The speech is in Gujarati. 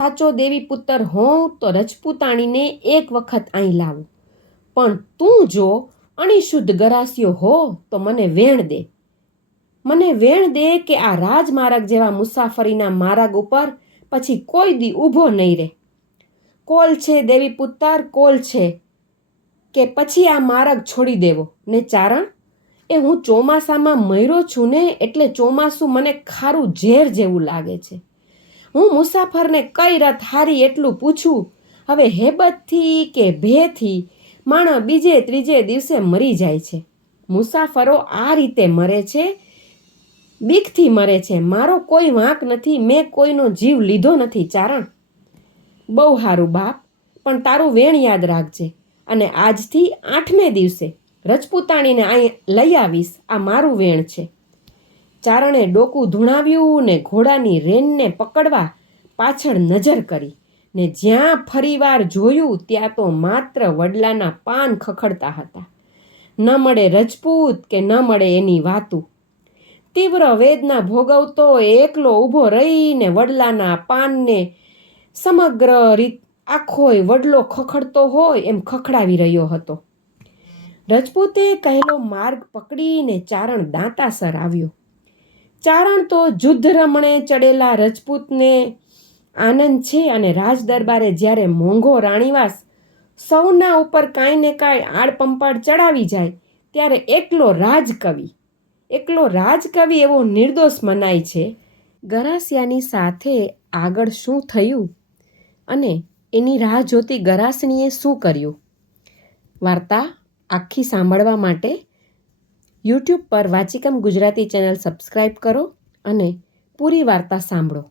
સાચો દેવી પુત્ર હોઉં તો રજપૂતાણીને એક વખત અહીં લાવું, પણ તું જો અણિશુદ્ધ ગરાસિયો હો તો મને વેણ દે. મને વેણ દે કે આ રાજમાર્ગ જેવા મુસાફરીના માર્ગ ઉપર પછી કોઈ દી ઊભો નહીં રહે. કોલ છે દેવી પુત્ર, કોલ છે કે પછી આ માર્ગ છોડી દેવો ને ચારણ. એ હું ચોમાસામાં મર્યો છું ને, એટલે ચોમાસું મને ખારું ઝેર જેવું લાગે છે. હું મુસાફરને કઈ રથ હારી એટલું પૂછું. હવે હેબતથી કે ભેથી માણસ બીજે ત્રીજે દિવસે મરી જાય છે. મુસાફરો આ રીતે મરે છે, બીકથી મરે છે. મારો કોઈ વાંક નથી, મેં કોઈનો જીવ લીધો નથી ચારણ. બહુ સારું બાપ, પણ તારું વેણ યાદ રાખજે, અને આજથી 8મે દિવસે રજપૂતાણીને અહીં લઈ આવીશ. આ મારું વેણ છે. ચારણે ડોકું ધૂણાવ્યું ને ઘોડાની રેનને પકડવા પાછળ નજર કરી, ને જ્યાં ફરીવાર જોયું ત્યાં તો માત્ર વડલાના પાન ખખડતા હતા. ન મળે રજપૂત કે ન મળે એની વાતું. તીવ્ર વેદના ભોગવતો એકલો ઊભો રહીને વડલાના પાનને સમગ્ર રીત આખોય વડલો ખખડતો હોય એમ ખખડાવી રહ્યો હતો. રજપૂતે કહેલો માર્ગ પકડીને ચારણ દાંતાસર આવ્યો. ચારણ તો જુદ્ધ રમણે ચડેલા રજપૂતને આનંદ છે, અને રાજ દરબારે જ્યારે મોંઘો રાણીવાસ સૌના ઉપર કાંઈ ને કાંઈ આડપંપાડ ચડાવી જાય ત્યારે એકલો રાજકવિ એવો નિર્દોષ મનાય છે. ગરાસિયાની સાથે આગળ શું થયું અને એની રાહ જોતી ગરાસણીએ શું કર્યું, વાર્તા આખી સાંભળવા માટે યુટ્યુબ પર વાચિકમ ગુજરાતી ચેનલ સબસ્ક્રાઈબ કરો અને પૂરી વાર્તા સાંભળો.